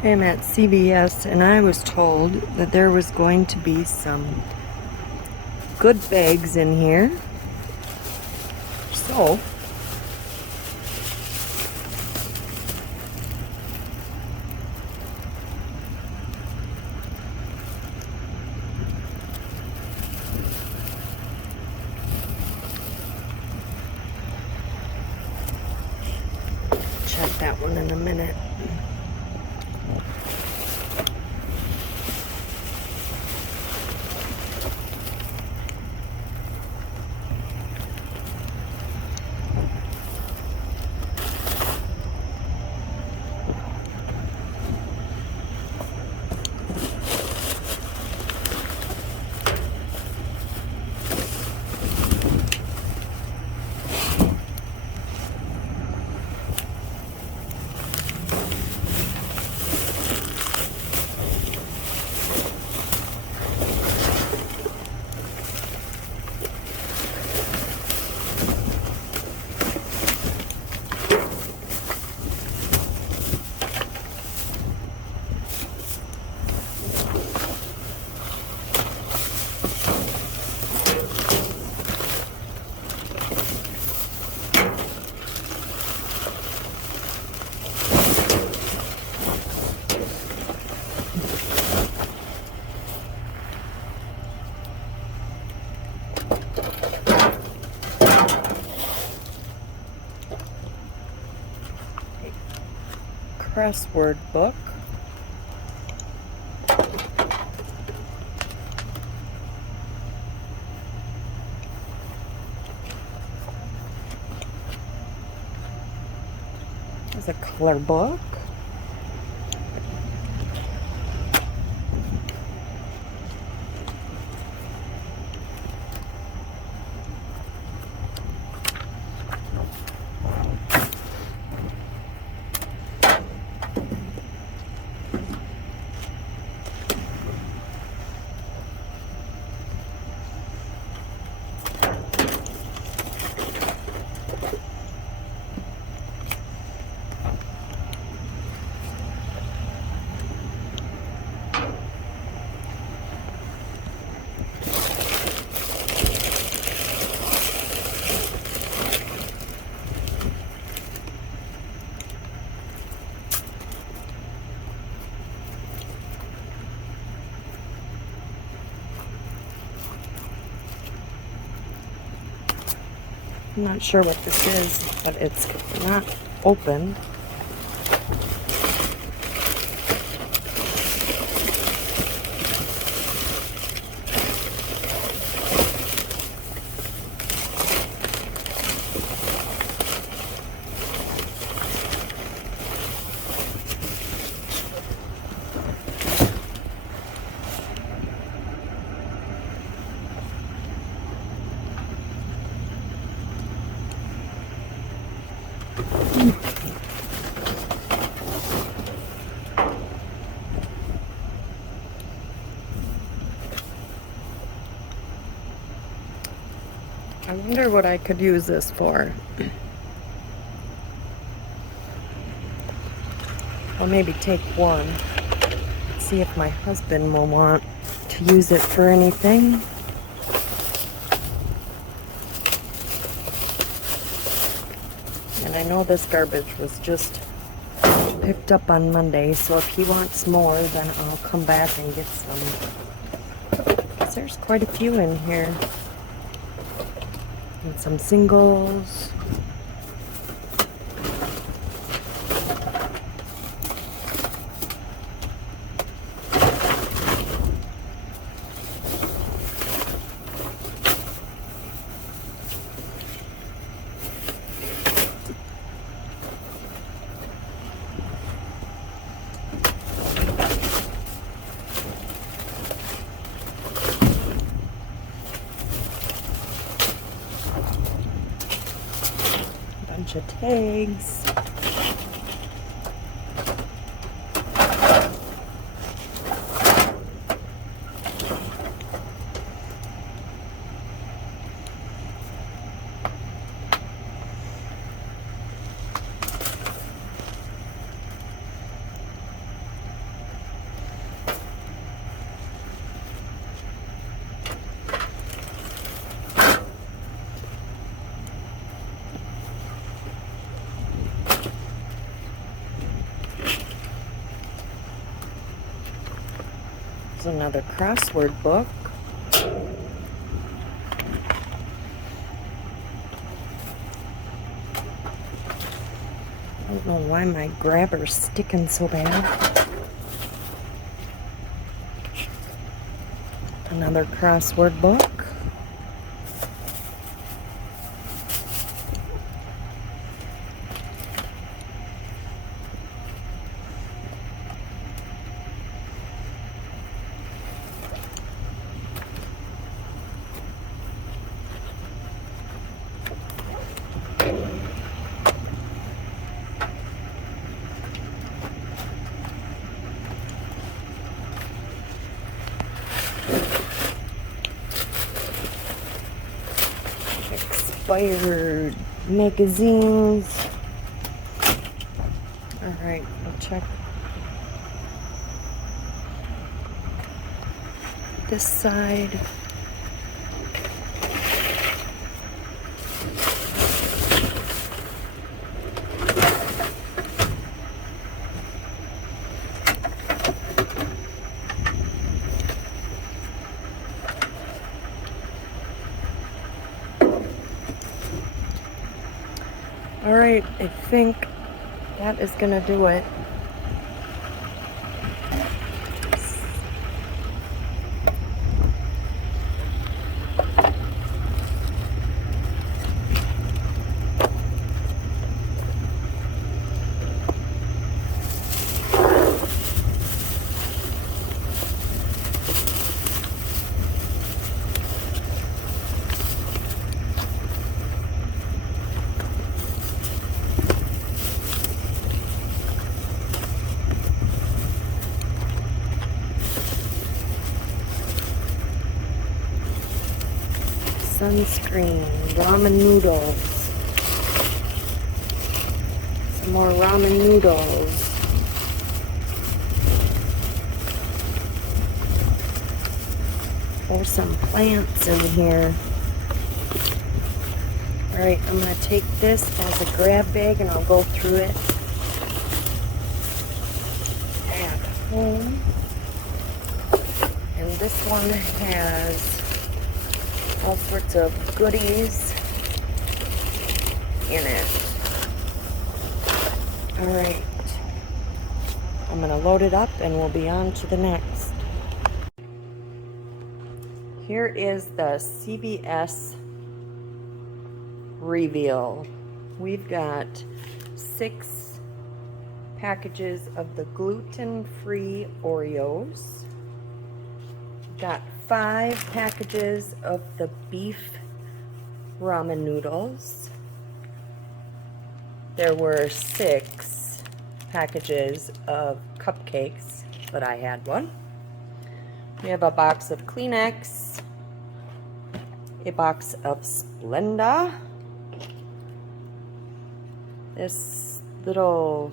I am at CVS and I was told that there was going to be some good bags in here. So, check that one in a minute. Crossword book. There's a color book. I'm not sure what this is, but it's not open. I wonder what I could use this for. Or maybe take one. See if my husband will want to use it for anything. And I know this garbage was just picked up on Monday, so if he wants more, then I'll come back and get some. 'Cause there's quite a few in here. And some singles. Bunch of tags. another crossword book. I don't know why my grabber's sticking so bad. Another crossword book. Expired magazines. Alright, I'll check this side. Alright, I think that is gonna do it. Sunscreen, ramen noodles, some more ramen noodles, there's some plants in here. Alright, I'm going to take this as a grab bag and I'll go through it at home. And this one has all sorts of goodies in it. Alright, I'm going to load it up and we'll be on to the next. Here is the CVS reveal. We've got 6 packages of the gluten-free Oreos. Got 5 packages of the beef ramen noodles. There were 6 packages of cupcakes, but I had one. We have a box of Kleenex, a box of Splenda, this little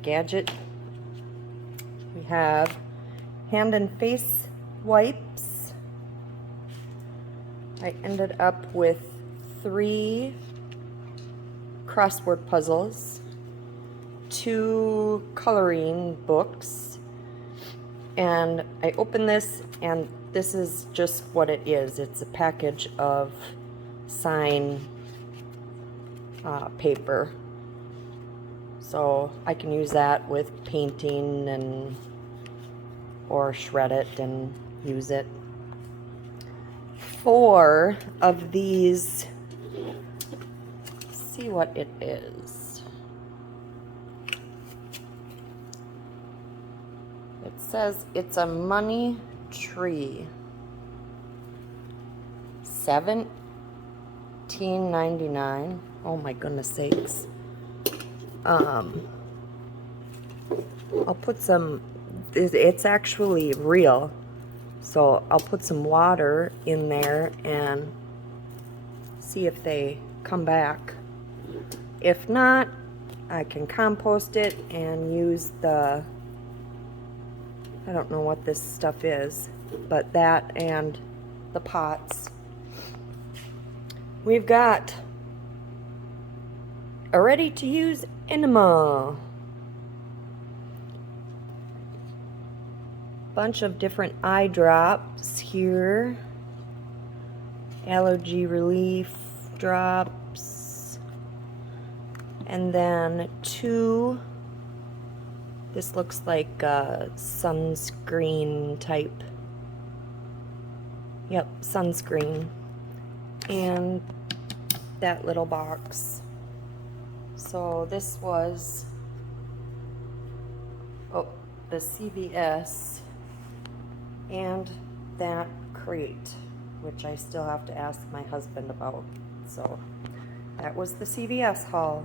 gadget. We have hand and face wipes. I ended up with 3 crossword puzzles, 2 coloring books, and I opened this and this is just what it is. It's a package of sign paper. So I can use that with painting and or shred it and use it. 4 of these, let's see what it is. It says it's a money tree. $17.99. Oh my goodness sakes. I'll put some, it's actually real, so I'll put some water in there and see if they come back. If not, I can compost it and use the, I don't know what this stuff is, but that and the pots. We've got a ready-to-use enema. bunch of different eye drops here. Allergy relief drops. And then 2, this looks like sunscreen type. Yep, sunscreen. And that little box. So this was, oh, the CVS and that crate, which I still have to ask my husband about. So that was the CVS haul.